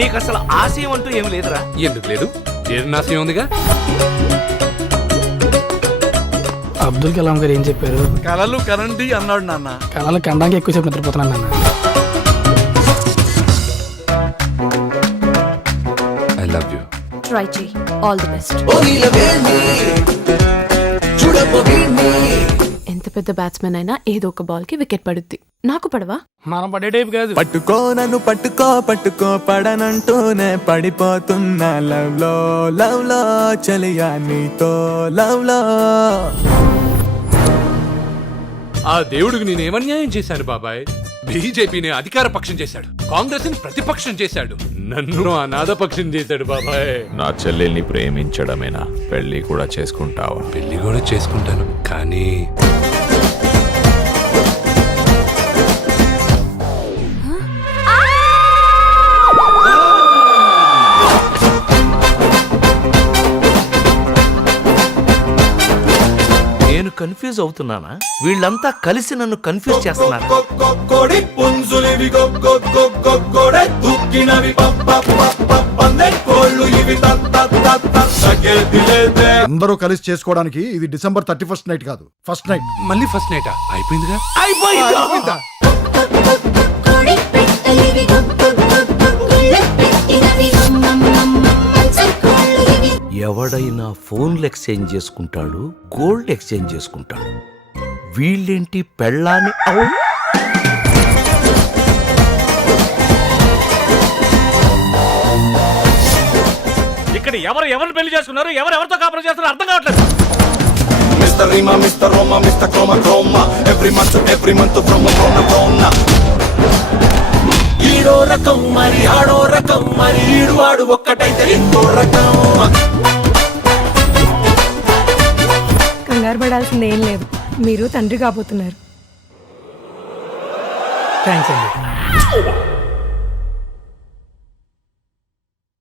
నీకు అసలు ఆశయం అంటూ ఏమి లేదురా? ఎందుకు లేదు, జీర్ణాశయం ఉందిగా. అబ్దుల్ కలాం గారు ఏం చెప్పారు? కలలు కనండి అన్నాడు నాన్న. కళలు కనడానికి ఎక్కువసేపు నిద్రపోతున్నాను నాన్న. I love you. ట్రై చేయి. All the best. ఎంత పెద్ద బ్యాట్స్మెన్ అయినా ఏదో ఒక బాల్ కి వికెట్ పడుద్ది. నాకు పడవా? మనం పడే టైప్ కాదు. పట్టుకో నన్ను పట్టుకో పట్టుకో పడనంటూనే పడిపోతున్నా లవ్ లో చలియా నీతో లవ్ లో. ఆ దేవుడికి నేనేమన్యాయం చేశాను బాబాయ్? బీజేపీని అధికార పక్షం చేశాడు, కాంగ్రెస్ ని ప్రతిపక్షం చేశాడు, నన్ను అనాథ పక్షం చేశాడు బాబాయ్. నా చెల్లెల్ని ప్రేమించడమేనా? పెళ్లి కూడా చేసుకుంటావా? పెళ్లి కూడా చేసుకుంటాను, కానీ నేను కన్ఫ్యూజ్ అవుతున్నానా? వీళ్ళంతా కలిసి నన్ను కన్ఫ్యూజ్ చేస్తున్నారు. అందరూ కలిసి చేసుకోవడానికి ఇది December 31st నైట్ కాదు, ఫస్ట్ నైట్. మళ్ళీ ఫస్ట్ నైటా? అయిపోయిందిగా. అయిపోయిందా? ఎవడైనా ఫోన్లు ఎక్స్చేంజ్ చేసుకుంటాడు, గోల్డ్ ఎక్స్చేంజ్ చేసుకుంటాడు. వీళ్ళేంటి పెళ్ళాన్ని ఇక్కడ ఎవరు పెళ్లి చేసుకున్నారు, ఎవరితో కాపురం చేస్తున్నారు అర్థం కావట్లేదు. మిస్టర్ రీమా మిస్టర్ రోమా mister Croma Croma every month from క్రోనా. ఈడో రకం మరి ఆడో రకం మరి ఈడు వాడు ఒక్కటైతే ఇంకో రకం. కంగారు పడాల్సింది ఏం లేదు, మీరు తండ్రి కాబోతున్నారు. థ్యాంక్స్ అండి.